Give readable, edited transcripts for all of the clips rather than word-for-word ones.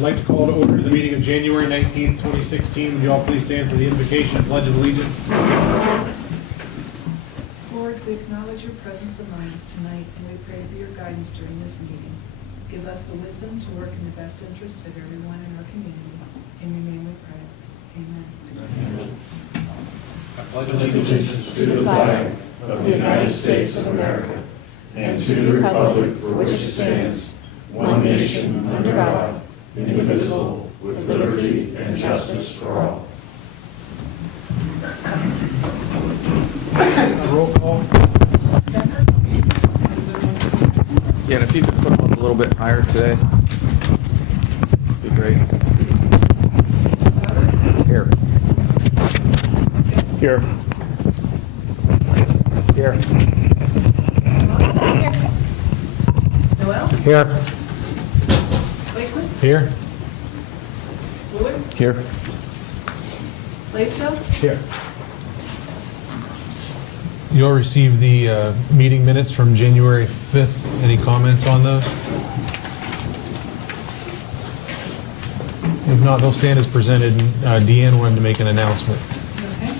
I'd like to call to order the meeting of January 19th, 2016. Would you all please stand for the invocation and pledge of allegiance? Lord, we acknowledge your presence among us tonight, and we pray for your guidance during this meeting. Give us the wisdom to work in the best interest of everyone in our community. In your name we pray. Amen. I pledge Allegiance to the flag of the United States of America and to the republic for which it stands, one nation under God, indivisible, with liberty and justice for all. Roll call. Yeah, and if you could put them up a little bit higher today, be great. Here. Here. Here. Noel? Here. Wakeman? Here. Willard? Here. Blaisdell? Here. You all received the meeting minutes from January 5th. Any comments on those? If not, they'll stand as presented. Deanne wanted to make an announcement. Okay.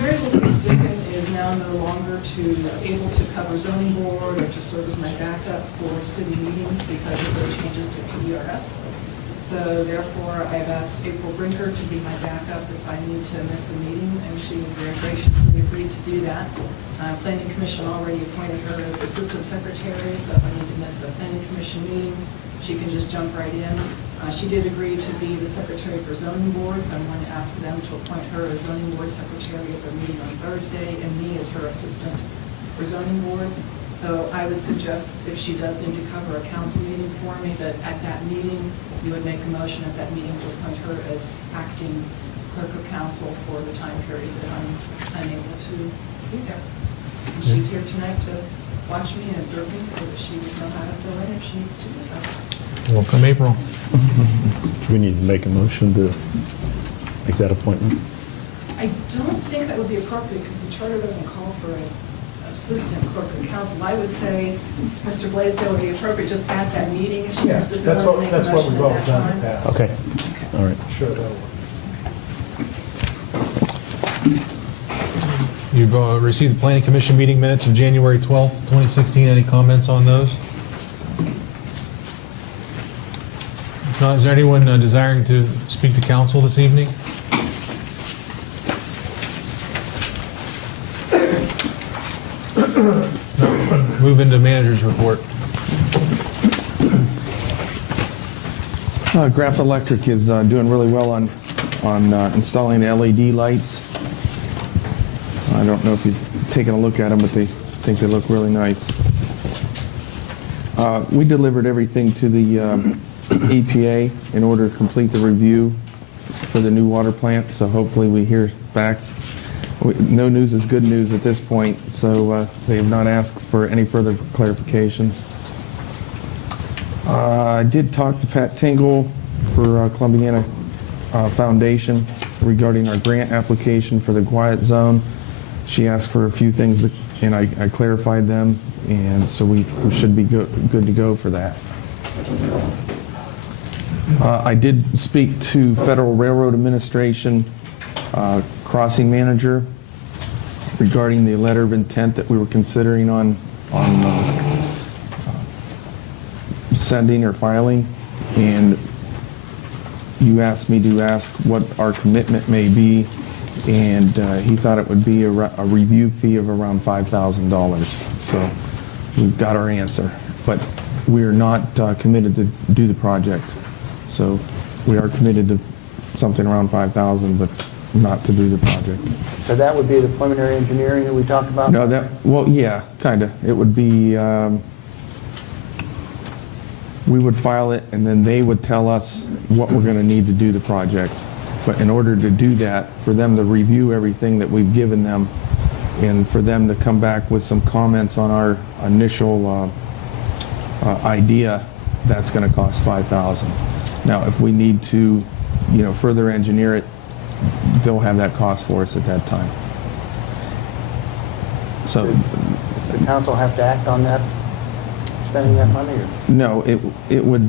Mary Louise Dickon is now no longer able to cover zoning board or to serve as my backup for city meetings because of the changes to PDRS. So therefore, I've asked April Brinker to be my backup if I need to miss a meeting, and she was very graciously agreed to do that. Planning Commission already appointed her as Assistant Secretary, so if I need to miss a Planning Commission meeting, she can just jump right in. She did agree to be the Secretary for Zoning Boards. I'm going to ask them to appoint her as Zoning Board Secretary at their meeting on Thursday, and me as her Assistant for Zoning Board. So I would suggest if she does need to cover a council meeting for me, that at that meeting, you would make a motion at that meeting to appoint her as acting clerk of council for the time period that I'm unable to be there. And she's here tonight to watch me and observe me so that she would know how to fill in if she needs to do so. Welcome, April. We need to make a motion to make that appointment. I don't think that would be appropriate because the charter doesn't call for an assistant clerk of council. I would say Mr. Blaisdell would be appropriate just at that meeting if she needs to fill in and make a motion we've at always that done in the time. past. Okay, all right. Sure, that'll work. You've received the Planning Commission meeting minutes of January 12th, 2016. Any comments on those? If not, is there anyone desiring to speak to council this evening? Move into manager's report. Graph Electric is doing really well on installing the LED lights. I don't know if you've taken a look at them, but they think they look really nice. We delivered everything to the EPA in order to complete the review for the new water plant, so hopefully we hear back. No news is good news at this point, so they have not asked for any further clarifications. I did talk to Pat Tingle for Columbiana Foundation regarding our grant application for the quiet zone. She asked for a few things, and I clarified them, and so we should be good to go for that. I did speak to Federal Railroad Administration crossing manager regarding the letter of intent that we were considering on sending or filing, and you asked me to ask what our commitment may be, and he thought it would be a review fee of around $5,000. So we've got our answer, but we are not committed to do the project. So we are committed to something around $5,000, but not to do the project. So that would be the preliminary engineering that we talked about? No, well, yeah, kind of. It would be, we would file it, and then they would tell us what we're going to need to do the project. But in order to do that, for them to review everything that we've given them, and for them to come back with some comments on our initial idea, that's going to cost $5,000. Now, if we need to, further engineer it, they'll have that cost for us at that time. So, Does the council have to act on that, spending that money? Or? no, it would,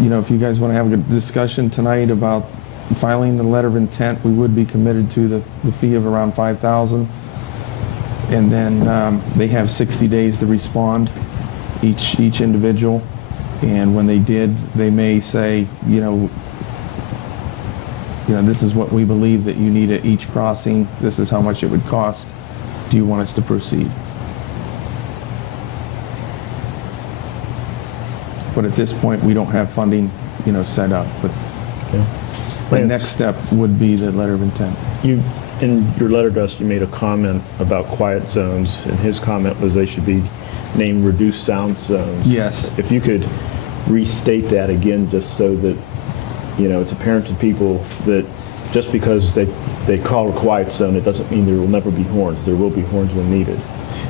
if you guys want to have a good discussion tonight about filing the letter of intent, we would be committed to the fee of around $5,000. And then they have 60 days to respond, each individual. And when they did, they may say, this is what we believe that you need at each crossing. This is how much it would cost. Do you want us to proceed? But at this point, we don't have funding, set up. But Okay. the Lance, next step would be the letter of intent. You, in your letter to us, you made a comment about quiet zones, and his comment was they should be named reduced sound zones. Yes. If you could restate that again, just so that, it's apparent to people that just because they call it a quiet zone, it doesn't mean there will never be horns. There will be horns when needed.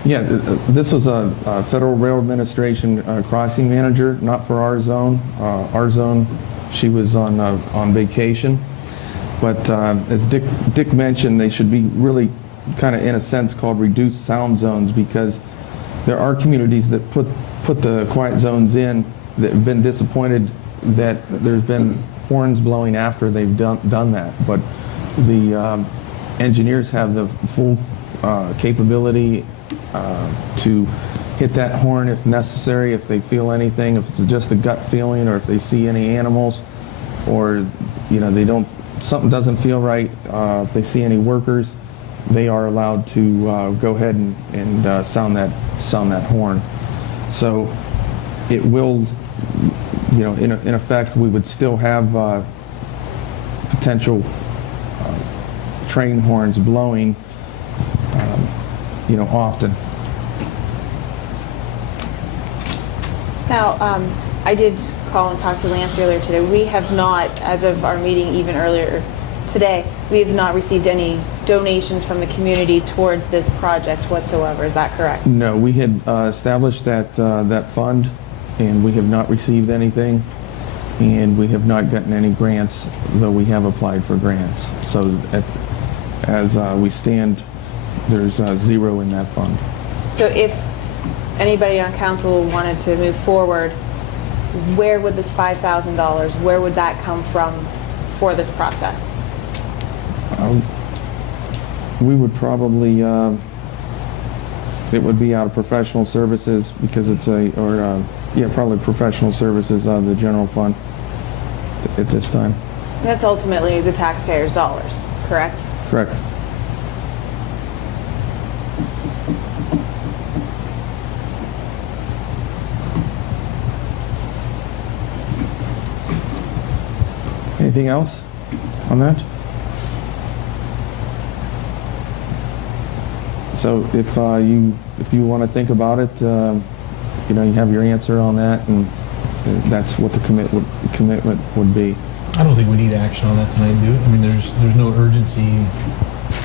Yeah, this was a Federal Railroad Administration crossing manager, not for our zone. Our zone, she was on vacation. But as Dick mentioned, they should be really kind of, in a sense, called reduced sound zones, because there are communities that put the quiet zones in that have been disappointed that there's been horns blowing after they've done that. But the engineers have the full capability to hit that horn if necessary, if they feel anything, if it's just a gut feeling, or if they see any animals, or something doesn't feel right. If they see any workers, they are allowed to go ahead and sound that horn. So it will, in effect, we would still have potential train horns blowing, often. Now, I did call and talk to Lance earlier today. We have not, as of our meeting even earlier today, we have not received any donations from the community towards this project whatsoever. Is that correct? No, we had established that fund, and we have not received anything, and we have not gotten any grants, though we have applied for grants. So as we stand, there's zero in that fund. So if anybody on council wanted to move forward, where would this $5,000, where would that come from for this process? We would probably, it would be out of professional services, because it's probably professional services out of the general fund at this time. That's ultimately the taxpayers' dollars, correct? Correct. Anything else on that? So if you want to think about it, you have your answer on that, and that's what the commitment would be. I don't think we need action on that tonight, do it? I mean, there's no urgency,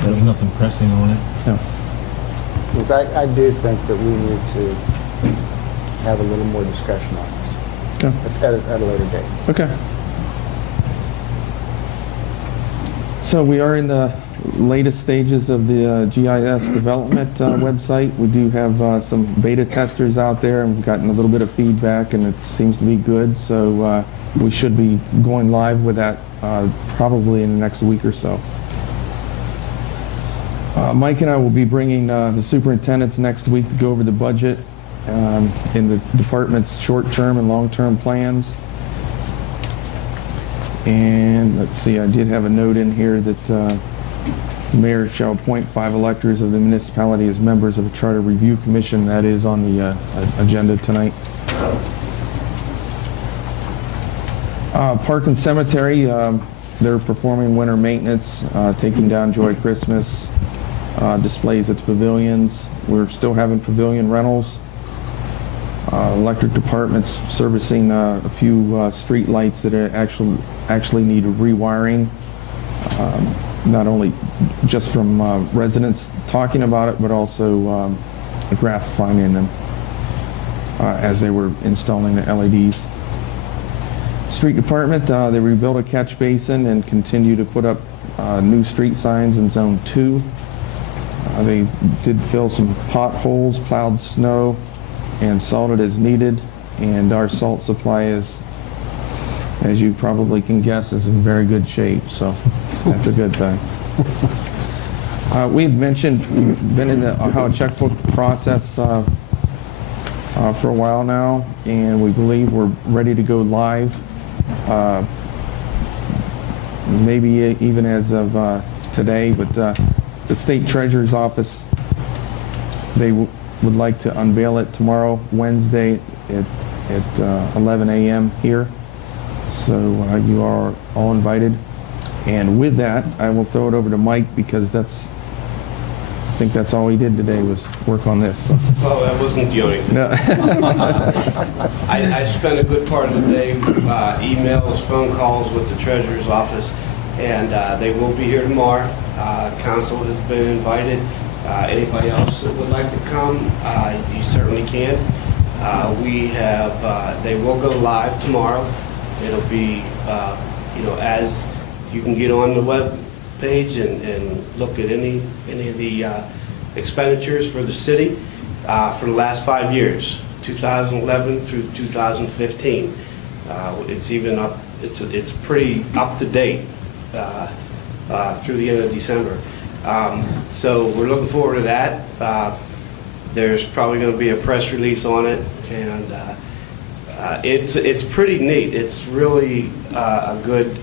there's nothing pressing on it. No. Because I do think that we need to have a little more discussion on this Okay. at a later date. Okay. So we are in the latest stages of the GIS development website. We do have some beta testers out there, and we've gotten a little bit of feedback, and it seems to be good. So we should be going live with that probably in the next week or so. Mike and I will be bringing the superintendents next week to go over the budget in the department's short-term and long-term plans. And let's see, I did have a note in here that the mayor shall appoint 5 electors of the municipality as members of a charter review commission. That is on the agenda tonight. Park and Cemetery, they're performing winter maintenance, taking down Joy Christmas displays at the pavilions. We're still having pavilion rentals. Electric department's servicing a few street lights that are actually need rewiring. Not only just from residents talking about it, but also graphifying them as they were installing the LEDs. Street department, they rebuilt a catch basin and continue to put up new street signs in Zone 2. They did fill some potholes, plowed snow, and salted as needed, and our salt supply is as you probably can guess, is in very good shape, so that's a good thing. We've mentioned, we've been in the Ohio checkbook process for a while now, and we believe we're ready to go live, maybe even as of today, but the state treasurer's office, they would like to unveil it tomorrow, Wednesday, at 11 a.m. here. So you are all invited. And with that, I will throw it over to Mike, because I think that's all he did today was work on this. So. Well, that wasn't the only thing. No. I spent a good part of the day emails, phone calls with the treasurer's office, and they will be here tomorrow. Council has been invited. Anybody else that would like to come, you certainly can. They will go live tomorrow. It'll be, as you can get on the web page and look at any of the expenditures for the city for the last 5 years, 2011 through 2015. It's even up. It's pretty up to date through the end of December. So we're looking forward to that. There's probably going to be a press release on it, and it's pretty neat. It's really a good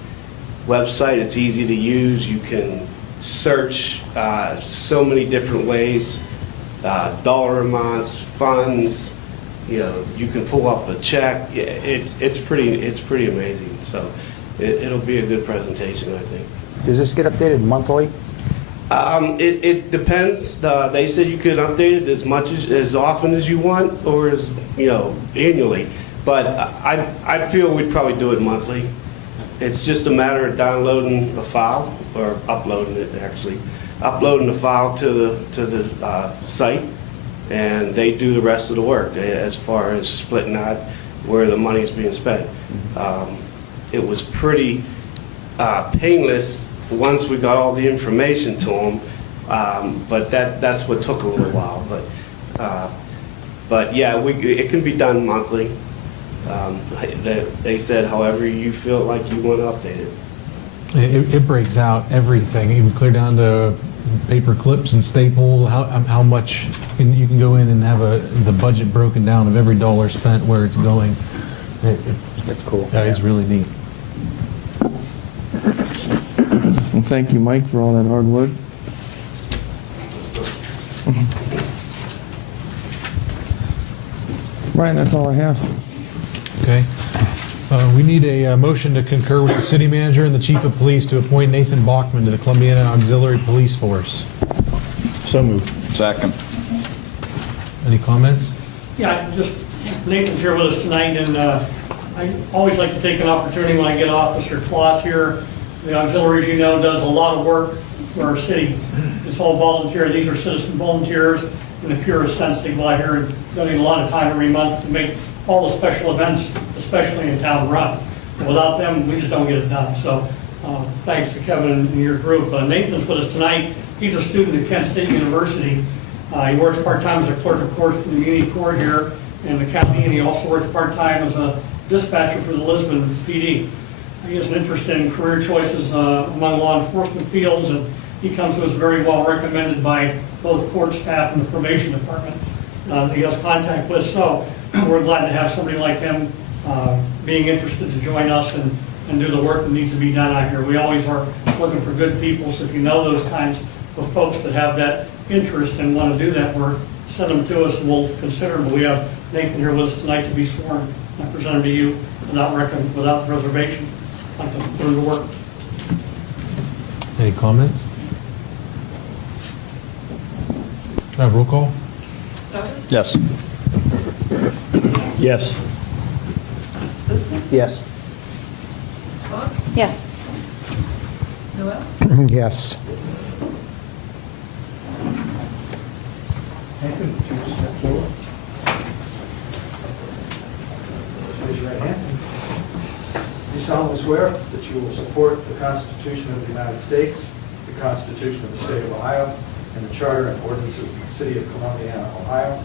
website. It's easy to use. You can search so many different ways, dollar amounts, funds. You can pull up a check. It's pretty amazing. So it'll be a good presentation, I think. Does this get updated monthly? It depends. They said you could update it as often as you want, or as annually. But I feel we'd probably do it monthly. It's just a matter of downloading a file, or uploading it actually, uploading the file to the site, and they do the rest of the work as far as splitting out where the money's being spent. It was pretty painless once we got all the information to them, but that's what took a little while. But yeah, it can be done monthly. They said however you feel like you want to update it. It breaks out everything, even clear down to paper clips and staple, how much you can go in and have the budget broken down of every dollar spent, where it's going. That's cool. That is really neat. And thank you, Mike, for all that hard work. Brian, that's all I have. Okay. We need a motion to concur with the city manager and the chief of police to appoint Nathan Bachman to the Columbiana Auxiliary Police Force. So moved. Second. Any comments? Yeah, just Nathan's here with us tonight, and I always like to take an opportunity when I get Officer Kloss here. The auxiliary, as you know, does a lot of work for our city. It's all volunteer. These are citizen volunteers in the purest sense. They go out here and donate a lot of time every month to make all the special events, especially in town, run. And without them, we just don't get it done. So thanks to Kevin and your group. Nathan's with us tonight. He's a student at Kent State University. He works part-time as a clerk of court for the Muni Court here in the county, and he also works part-time as a dispatcher for the Lisbon PD. He has an interest in career choices among law enforcement fields, and he comes to us very well recommended by both court staff and the probation department. He has contact with, so we're glad to have somebody like him being interested to join us and do the work that needs to be done out here. We always are looking for good people, so if you know those kinds of folks that have that interest and want to do that work, send them to us and we'll consider them. But we have Nathan here with us tonight to be sworn. I present him to you without reservation. I'd like to put him to work. Any comments? Can I have roll call? Sauter? Yes. Yes. Liston? Yes. Fox? Yes. Noel? Yes. Nathan, would you step forward? Raise your right hand. You solemnly swear that you will support the Constitution of the United States, the Constitution of the State of Ohio, and the Charter and ordinances of the City of Columbiana, Ohio,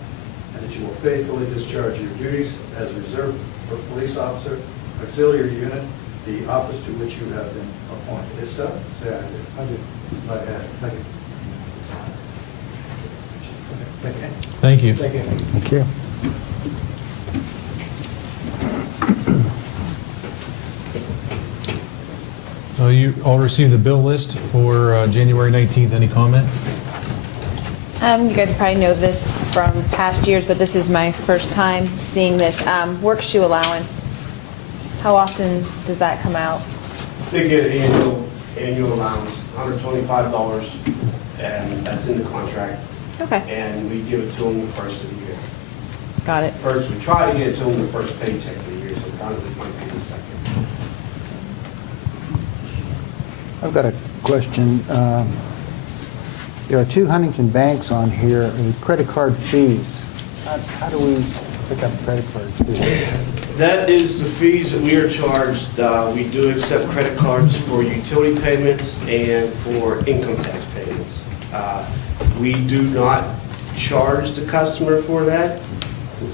and that you will faithfully discharge your duties as a reserve police officer auxiliary unit, the office to which you have been appointed? If so, say I do. I do. Thank you. Thank you. Thank you. Thank you. You all received the bill list for January 19th. Any comments? You guys probably know this from past years, but this is my first time seeing this. Work shoe allowance. How often does that come out? They get an annual allowance, $125, and that's in the contract. Okay, And we give it to them the first of the year. got it. First, we try to get it to them the first paycheck of the year, sometimes it might be the second. I've got a question. There are two Huntington banks on here, the credit card fees. How do we pick up credit card fees? That is the fees that we are charged. We do accept credit cards for utility payments and for income tax payments. We do not charge the customer for that.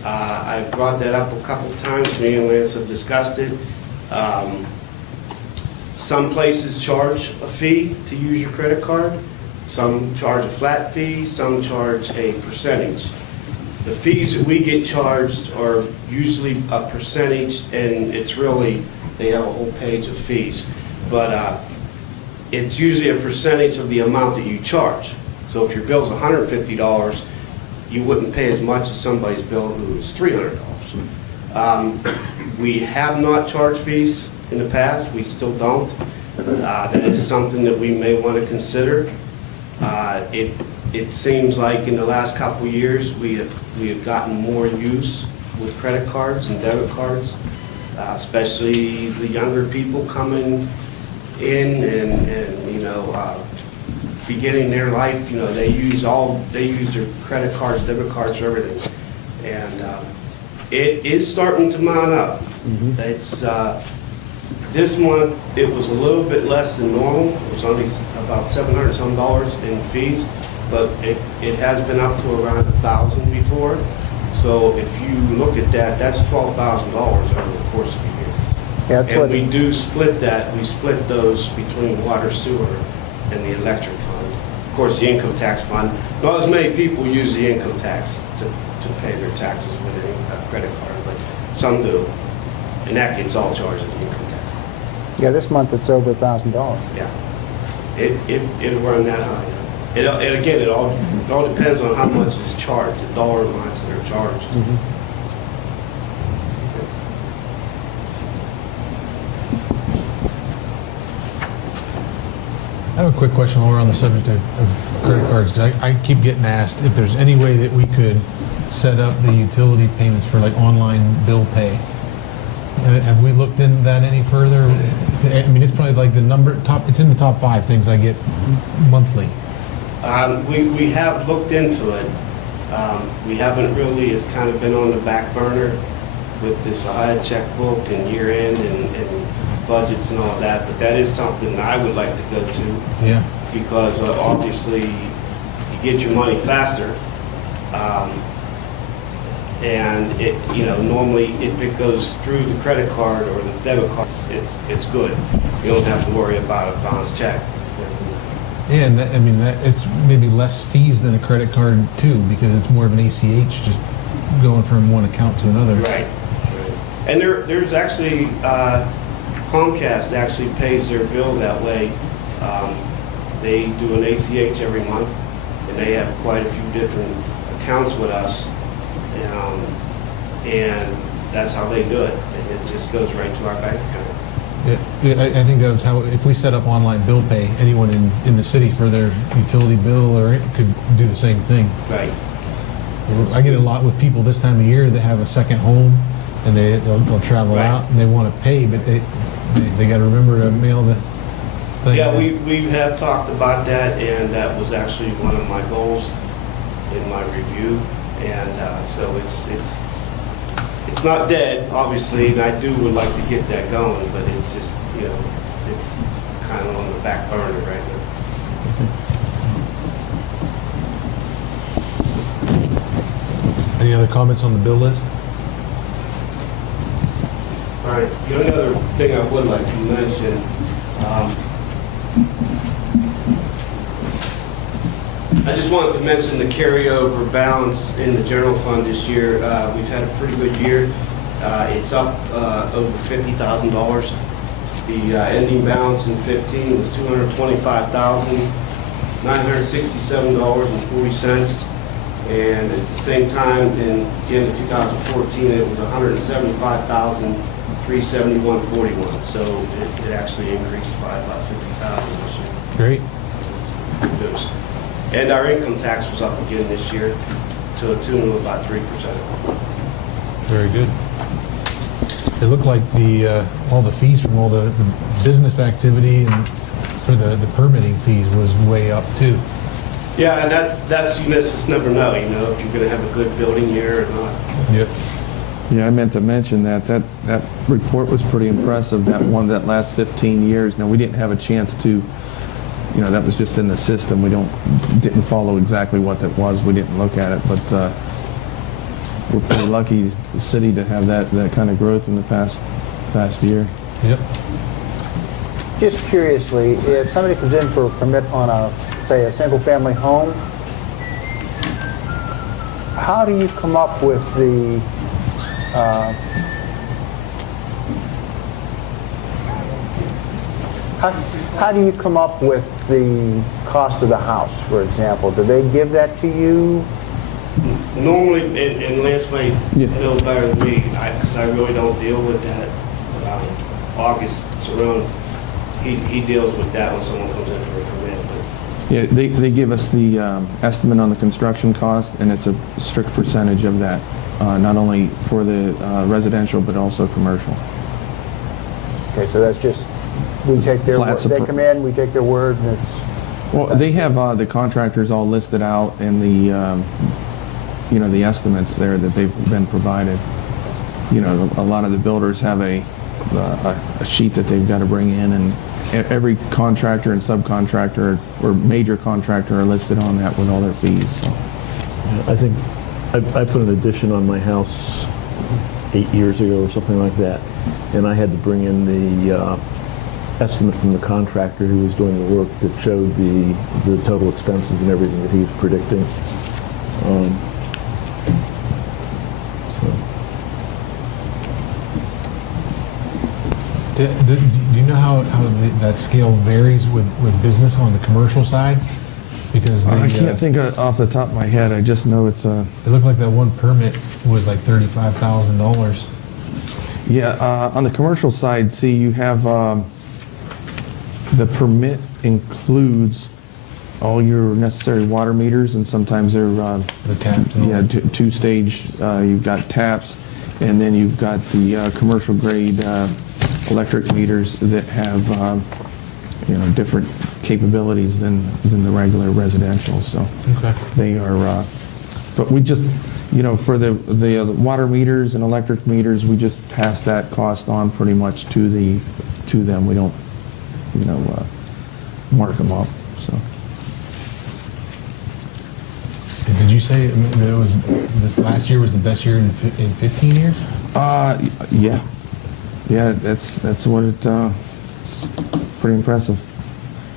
I've brought that up a couple of times. Me and Lance have discussed it. Some places charge a fee to use your credit card. Some charge a flat fee, some charge a percentage. The fees that we get charged are usually a percentage, and it's really, they have a whole page of fees. But it's usually a percentage of the amount that you charge. So if your bill's $150, you wouldn't pay as much as somebody's bill who is $300. We have not charged fees in the past, we still don't. That is something that we may want to consider. It seems like in the last couple of years, we have gotten more use with credit cards and debit cards, especially the younger people coming in and beginning their life, they use their credit cards, debit cards for everything. And it is starting to mount up. It's this month, it was a little bit less than normal. It was only about $700 some in fees, but it has been up to around $1,000 before. So if you look at that, that's $12,000 over the course of a year. Yeah, that's And what, we do split that. We split those between water, sewer, and the electric fund. Of course, the income tax fund, not as many people use the income tax to pay their taxes with a credit card, but some do. And that gets all charged with the income tax. yeah, this month it's over $1,000. Yeah. It'll run that high. And again, it all depends on how much is charged, the dollar amounts that are charged. I have a quick question while we're on the subject of credit cards. I keep getting asked if there's any way that we could set up the utility payments for like online bill pay. Have we looked into that any further? I mean, it's probably like it's in the top 5 things I get monthly. We have looked into it. We haven't really, it's kind of been on the back burner with this high checkbook and year end and budgets and all that, but that is something I would like to go to. Yeah. Because obviously you get your money faster. And normally if it goes through the credit card or the debit card, it's good. You don't have to worry about a bounce check. Yeah, and it's maybe less fees than a credit card too, because it's more of an ACH, just going from one account to another. Right. And there's actually, Comcast actually pays their bill that way. They do an ACH every month, and they have quite a few different accounts with us. And that's how they do it. And it just goes right to our bank account. Yeah, I think that's how, if we set up online bill pay, anyone in the city for their utility bill or it could do the same thing. Right. I get a lot with people this time of year that have a second home and they'll travel Right. out and they want to pay, but they got to remember to mail the thing. Yeah, we have talked about that, and that was actually one of my goals in my review. And so it's not dead, obviously, and I would like to get that going, but it's just, it's kind of on the back burner right now. Any other comments on the bill list? All right, the only other thing I would like to mention, I just wanted to mention the carryover balance in the general fund this year. We've had a pretty good year. It's up over $50,000. The ending balance in 15 was $225,967.40. And at the same time, in the end of 2014, it was $175,371.41. So it actually increased by about $50,000 this year. Great. It's a boost. And our income tax was up again this year to a tune of about 3%. Very good. It looked like all the fees from all the business activity and for the permitting fees was way up too. Yeah, and that's you just never know, if you're going to have a good building year or not. Yep. Yeah, I meant to mention that report was pretty impressive, that last 15 years. Now, we didn't have a chance to, that was just in the system. We didn't follow exactly what that was. We didn't look at it, but we're pretty lucky, the city, to have that kind of growth in the past year. Yep. Just curiously, if somebody comes in for a permit on say, a single-family home, how do you come up with the how do you come up with the cost of the house, for example? Do they give that to you? Normally, and Lance may Yeah. know better than me, because I really don't deal with that. August Cerrone, he deals with that when someone comes in for a permit. But Yeah, they give us the estimate on the construction cost, and it's a strict percentage of that, not only for the residential, but also commercial. Okay, so that's just, we take their word. They come in, we take their word, and it's... Well, they have the contractors all listed out and the estimates there that they've been provided. A lot of the builders have a sheet that they've got to bring in, and every contractor and subcontractor or major contractor are listed on that with all their fees. So. I think I put an addition on my house 8 years ago or something like that, and I had to bring in the estimate from the contractor who was doing the work that showed the total expenses and everything that he was predicting. Do you know how that scale varies with business on the commercial side? Because I can't think off the top of my head. I just know it's a... It looked like that one permit was like $35,000. Yeah, on the commercial side, see, you have the permit includes all your necessary water meters, and sometimes they're The taps. and all yeah, that. two-stage. You've got taps, and then you've got the commercial grade electric meters that have different capabilities than the regular residential. So Okay. they are, but we just, for the water meters and electric meters, we just pass that cost on pretty much to them. We don't, mark them up. So. And did you say it was this last year was the best year in 15 years? Yeah, that's what it's pretty impressive.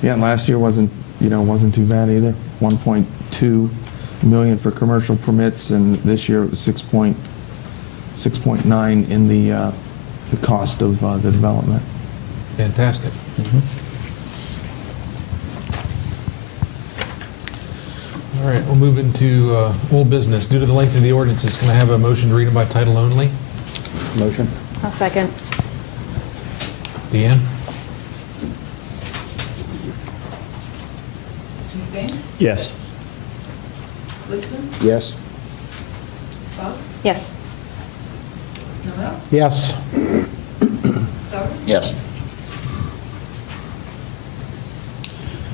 Yeah, and last year wasn't too bad either. 1.2 million for commercial permits, and this year it was 6.9 in the cost of the development. Fantastic. All right, we'll move into old business. Due to the length of the ordinances, can I have a motion to read them by title only? Motion? I'll second. Deanne? Dane, Yes. Liston, Yes. Fox, Yes. Novell, Yes. Sauer, Yes.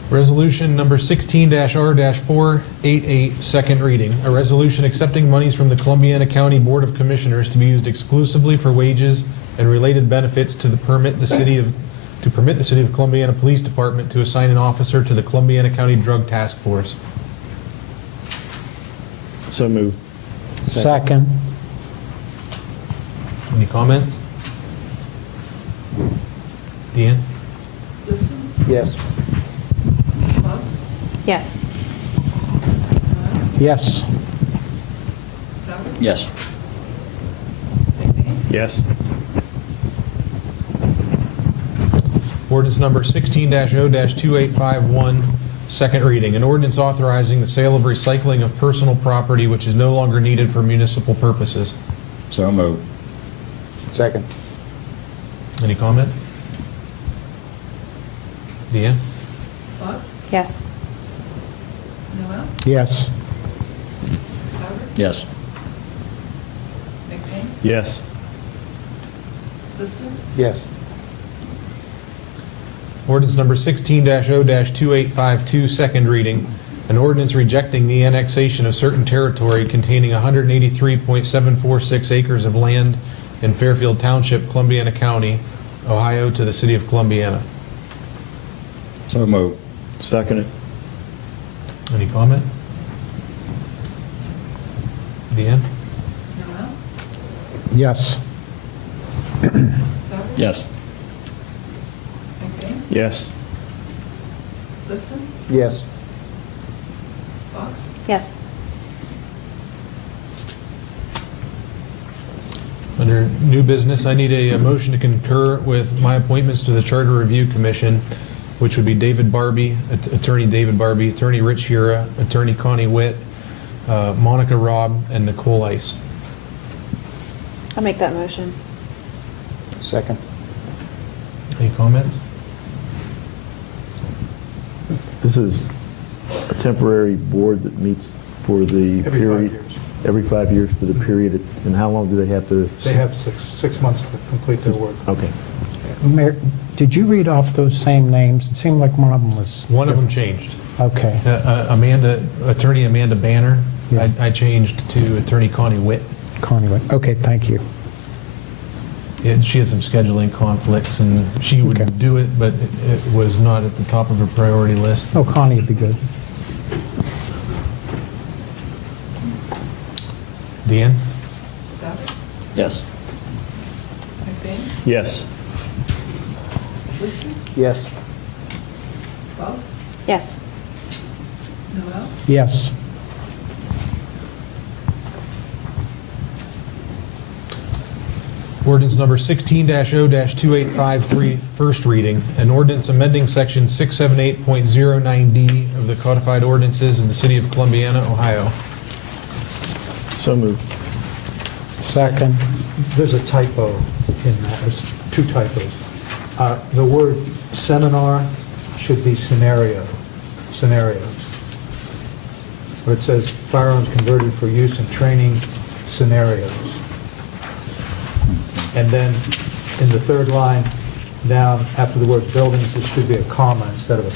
Resolution number 16-R-488, second reading. A resolution accepting monies from the Columbiana County Board of Commissioners to be used exclusively for wages and related benefits to permit the City of Columbiana Police Department to assign an officer to the Columbiana County Drug Task Force. So moved. Second. Any comments? Deanne? Liston, Yes. Boggs, Yes. Noel, Yes. Souter, Yes. McBain, Yes. Ordinance number 16-0-2851, second reading. An ordinance authorizing the sale of recycling of personal property which is no longer needed for municipal purposes. So moved. Second. Any comment? Deanne? Boggs, Yes. Noel, Yes. Souter, Yes. McBain, Yes. Liston, Yes. Ordinance number 16-0-2852, second reading. An ordinance rejecting the annexation of certain territory containing 183.746 acres of land in Fairfield Township, Columbiana County, Ohio, to the city of Columbiana. So moved. Second. Any comment? Deanne? Noel, Yes. Souter, Yes. McBain, Yes. Liston, Yes. Boggs, Yes. Under new business, I need a motion to concur with my appointments to the Charter Review Commission, which would be David Barbie, Attorney David Barbie, Attorney Rich Hira, Attorney Connie Witt, Monica Robb, and Nicole Ice. I'll make that motion. Second. Any comments? This is a temporary board that meets for the Every 5 period. years. Every 5 years for the period. And how long do they have to? They have six months to complete their work. Okay. Mayor, did you read off those same names? It seemed like one of them was... One of them changed. Okay. Attorney Amanda Banner, Yeah. I changed to Attorney Connie Witt. Conway. Okay, thank you. She had some scheduling conflicts, and she would Okay. do it, but it was not at the top of her priority list. Oh, Connie would be good. Deanne? Souter, Yes. McBain, Yes. Liston, Yes. Boggs, Yes. Noel, Yes. Ordinance number 16-0-2853, first reading. An ordinance amending section 678.09D of the codified ordinances of the city of Columbiana, Ohio. So moved. Second. There's a typo in that, there's two typos. The word seminar should be scenarios. Where it says firearms converted for use in training scenarios. And then in the third line down, after the word buildings, it should be a comma instead of a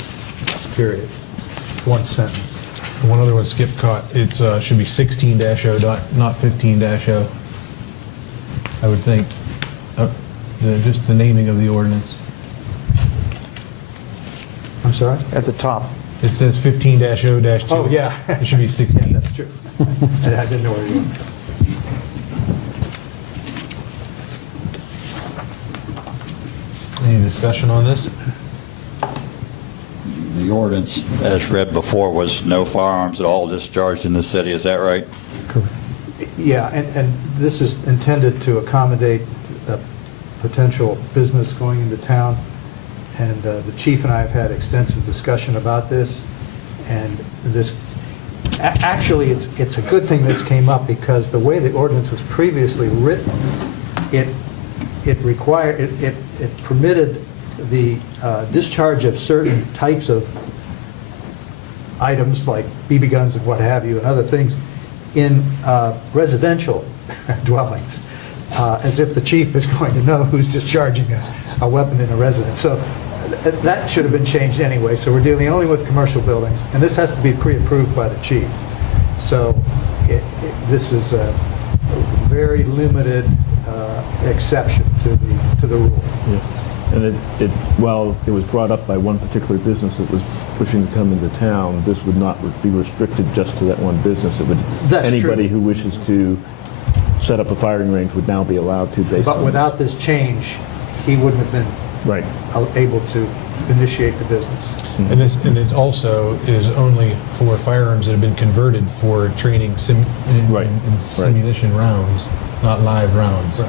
period. It's one sentence. One other one Skip caught, it's, should be 16-0, not 15-0, I would think. Just the naming of the ordinance. I'm sorry? At the top. It says 15-0-2. Oh, yeah. It should be 16. Yeah, that's true. I didn't know where you were. Any discussion on this? The ordinance, as read before, was no firearms at all discharged in the city. Is that right? Yeah, and this is intended to accommodate a potential business going into town. And the chief and I have had extensive discussion about this. And this, actually, it's a good thing this came up because the way the ordinance was previously written, it permitted the discharge of certain types of items like BB guns and what have you and other things in residential dwellings, as if the chief is going to know who's discharging a weapon in a residence. So that should have been changed anyway. So we're dealing only with commercial buildings, and this has to be pre-approved by the chief. So this is a very limited exception to the rule. Yeah. And while it was brought up by one particular business that was pushing to come into town, this would not be restricted just to that one business. It would, That's anybody true. who wishes to set up a firing range would now be allowed to based on But without this change, he wouldn't have been Right. able to initiate the business. And it also is only for firearms that have been converted for training Right. in simuation rounds, not live rounds. Right.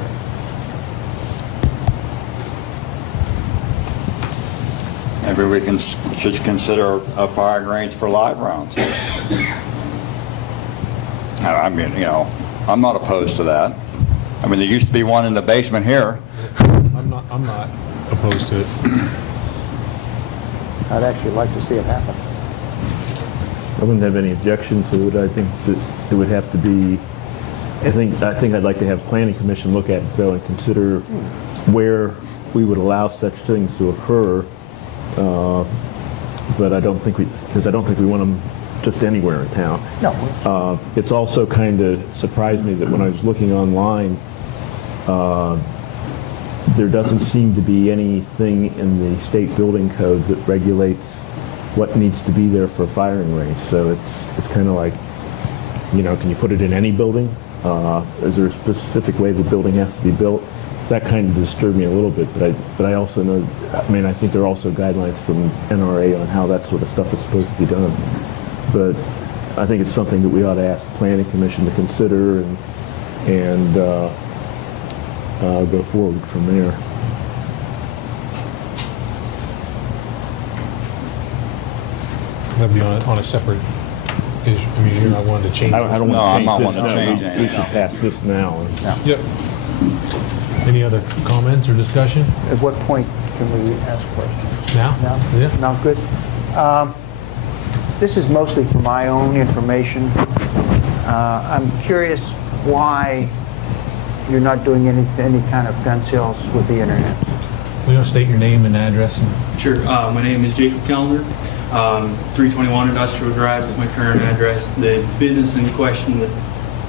Maybe we should consider a firing range for live rounds. I mean, I'm not opposed to that. I mean, there used to be one in the basement here. I'm not opposed to it. I'd actually like to see it happen. I wouldn't have any objection to it. I think that it would have to be, I think I'd like to have Planning Commission look at it though and consider where we would allow such things to occur. But I don't think we want them just anywhere in town. No. It's also kind of surprised me that when I was looking online, there doesn't seem to be anything in the state building code that regulates what needs to be there for a firing range. So it's kind of like, can you put it in any building? Is there a specific way the building has to be built? That kind of disturbed me a little bit, but I also know, I think there are also guidelines from NRA on how that sort of stuff is supposed to be done. But I think it's something that we ought to ask the Planning Commission to consider and go forward from there. That'd be on a separate issue. I mean, you're not wanting to change I don't it. No, I'm not want to wanting to change We anything. should pass this now. Yep. Any other comments or discussion? At what point can we ask questions? Now? No? Yeah. Not good. This is mostly for my own information. I'm curious why you're not doing any kind of gun sales with the internet. We don't state your name and address. Sure. My name is Jacob Kellner. 321 Industrial Drive is my current address. The business in question that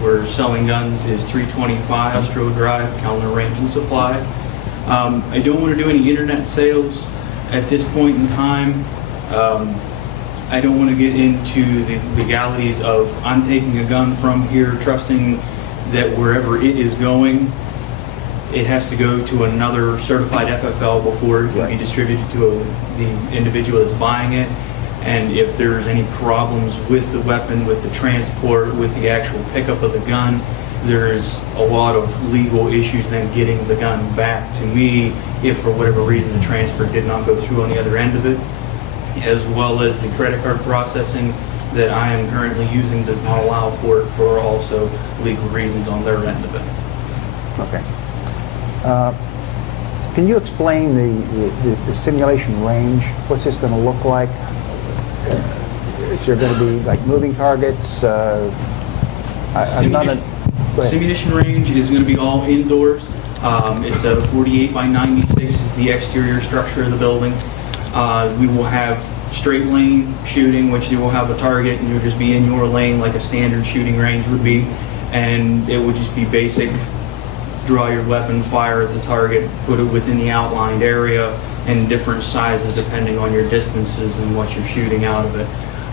we're selling guns is 325 Industrial Drive, Kellner Range and Supply. I don't want to do any internet sales at this point in time. I don't want to get into the legalities of I'm taking a gun from here, trusting that wherever it is going, it has to go to another certified FFL before it can be distributed to the individual that's buying it. And if there's any problems with the weapon, with the transport, with the actual pickup of the gun, there's a lot of legal issues then getting the gun back to me if for whatever reason the transfer did not go through on the other end of it, as well as the credit card processing that I am currently using does not allow for it for also legal reasons on their end of it. Okay. Can you explain the simulation range? What's this going to look like? Is there going to be like moving targets? I'm not a... Go ahead. Simulation range is going to be all indoors. It's a 48 by 96 is the exterior structure of the building. We will have straight lane shooting, which you will have a target and you'll just be in your lane like a standard shooting range would be. And it would just be basic, draw your weapon, fire at the target, put it within the outlined area, and different sizes depending on your distances and what you're shooting out of it.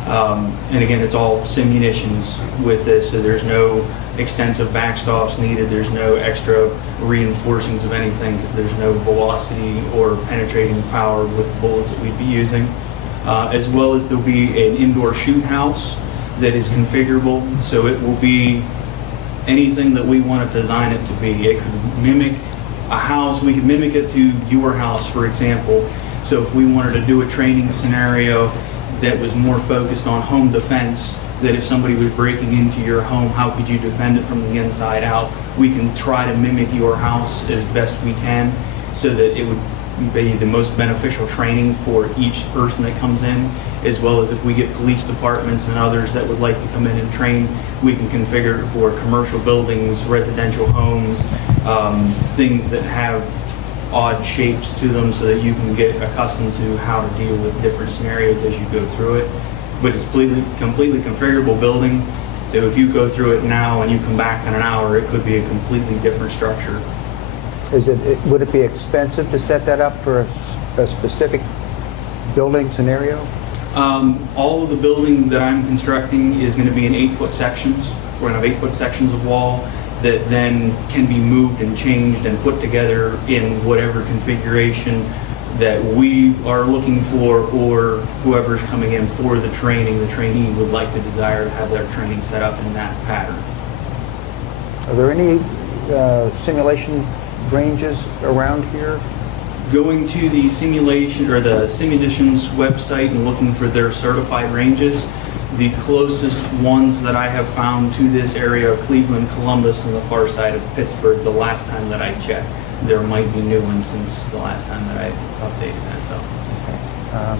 And again, it's all simunitions with this, so there's no extensive backstops needed, there's no extra reinforcings of anything because there's no velocity or penetrating power with the bullets that we'd be using. As well as there'll be an indoor shoot house that is configurable, so it will be anything that we want to design it to be. It could mimic a house, we could mimic it to your house, for example. So if we wanted to do a training scenario that was more focused on home defense, that if somebody was breaking into your home, how could you defend it from the inside out? We can try to mimic your house as best we can so that it would be the most beneficial training for each person that comes in, as well as if we get police departments and others that would like to come in and train, we can configure it for commercial buildings, residential homes, things that have odd shapes to them so that you can get accustomed to how to deal with different scenarios as you go through it. But it's completely configurable building, so if you go through it now and you come back in an hour, it could be a completely different structure. Would it be expensive to set that up for a specific building scenario? All of the building that I'm constructing is going to be in 8-foot sections. We're going to have 8-foot sections of wall that then can be moved and changed and put together in whatever configuration that we are looking for, or whoever's coming in for the training, the trainee would like to desire to have their training set up in that pattern. Are there any simulation ranges around here? Going to the simulation or the simulations website and looking for their certified ranges, the closest ones that I have found to this area are Cleveland, Columbus, and the far side of Pittsburgh the last time that I checked. There might be new ones since the last time that I updated that though.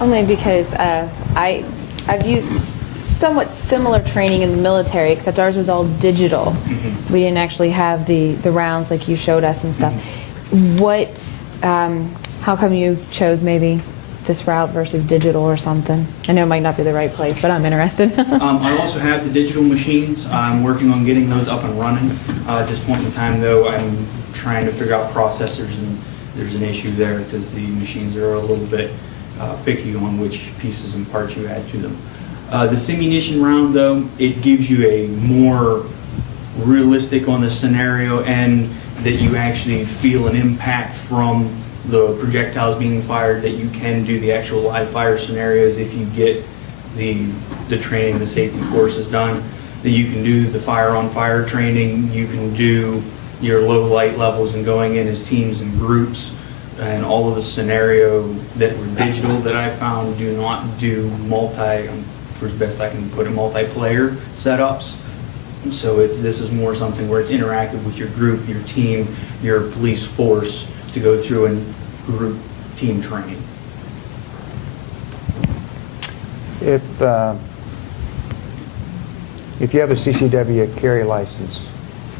Only because I've used somewhat similar training in the military, except ours was all digital. We didn't actually have the rounds like you showed us and stuff. How come you chose maybe this route versus digital or something? I know it might not be the right place, but I'm interested. I also have the digital machines. I'm working on getting those up and running. At this point in time, though, I'm trying to figure out processors, and there's an issue there because the machines are a little bit picky on which pieces and parts you add to them. The simuation round, though, it gives you a more realistic on the scenario, and that you actually feel an impact from the projectiles being fired, that you can do the actual live fire scenarios if you get the training, the safety courses done, that you can do the fire on fire training, you can do your low light levels and going in as teams and groups, and all of the scenario that were digital that I found do not do for as best I can put it, multiplayer setups. So this is more something where it's interactive with your group, your team, your police force to go through and group team training. If you have a CCW carry license,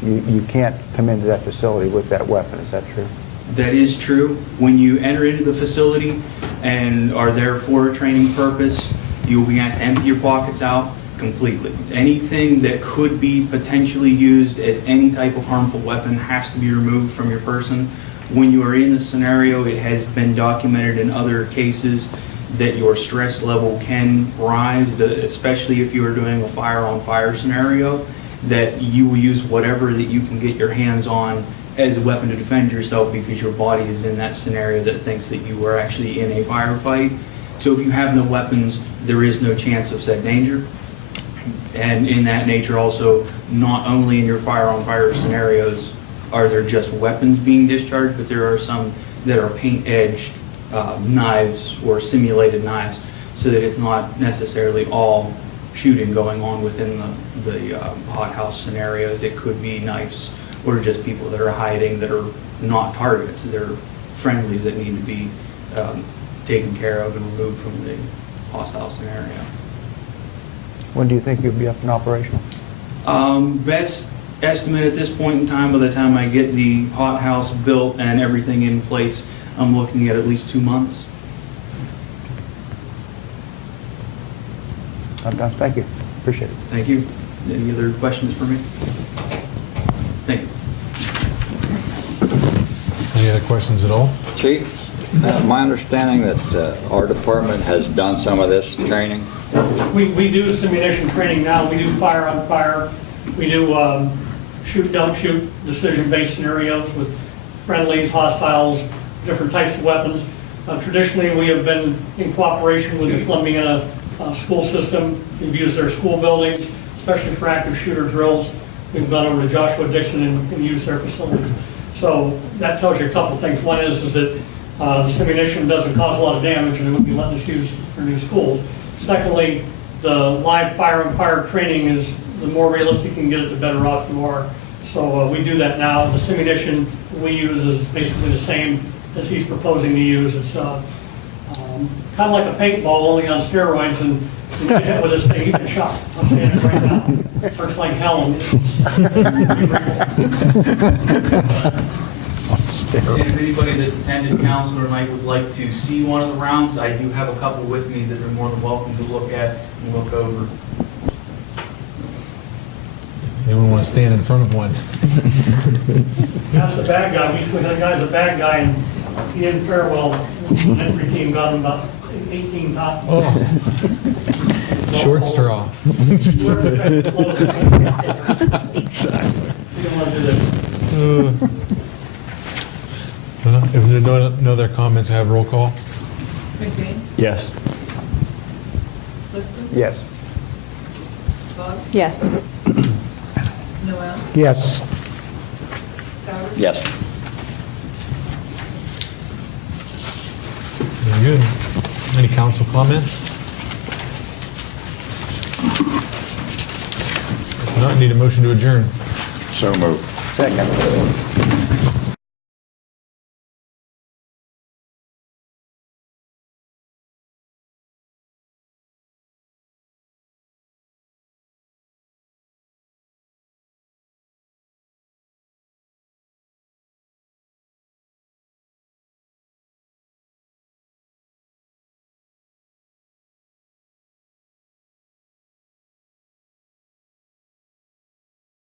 you can't come into that facility with that weapon, is that true? That is true. When you enter into the facility and are there for a training purpose, you will be asked to empty your pockets out completely. Anything that could be potentially used as any type of harmful weapon has to be removed from your person. When you are in the scenario, it has been documented in other cases that your stress level can rise, especially if you are doing a fire-on-fire scenario, that you will use whatever that you can get your hands on as a weapon to defend yourself, because your body is in that scenario that thinks that you were actually in a firefight. So if you have no weapons, there is no chance of said danger. And in that nature also, not only in your fire-on-fire scenarios are there just weapons being discharged, but there are some that are paint-edged knives or simulated knives, so that it's not necessarily all shooting going on within the hothouse scenarios. It could be knives or just people that are hiding that are not targets. They're friendlies that need to be taken care of and removed from the hostile scenario. When do you think you'll be up and operational? Best estimate at this point in time, by the time I get the hothouse built and everything in place, I'm looking at least 2 months. I'm done. Thank you. Appreciate it. Thank you. Any other questions for me? Thank you. Any other questions at all? Chief, my understanding that our department has done some of this training. We do simulation training now. We do fire on fire. We do shoot, don't shoot, decision-based scenarios with friendlies, hostiles, different types of weapons. Traditionally, we have been in cooperation with the Columbiana school system. We've used their school buildings, especially for active shooter drills. We've gone over to Joshua Dixon and used their facilities. So that tells you a couple things. One is that the simulation doesn't cause a lot of damage, and it would be letting us use for new schools. Secondly, the live fire on fire training is, the more realistic you can get it, the better off you are. So we do that now. The simulation we use is basically the same as he's proposing to use. It's kind of like a paintball, only on steroids, and you get hit with this thing, you get shot. I'm saying it right now. It works like hell. And if anybody that's attended council tonight would like to see one of the rounds, I do have a couple with me that they're more than welcome to look at and look over. Anyone want to stand in front of one? that's the bad guy. That guy's a bad guy, and he didn't fare well. Every team got him about 18 tops. Oh. Short straw. We don't want to do that. If there are no other comments, have roll call. McBain? Yes. Liston? Yes. Boggs? Yes. Noel? Yes. Sauer? Yes. Very good. Any council comments? If not, need a motion to adjourn. So moved. Second.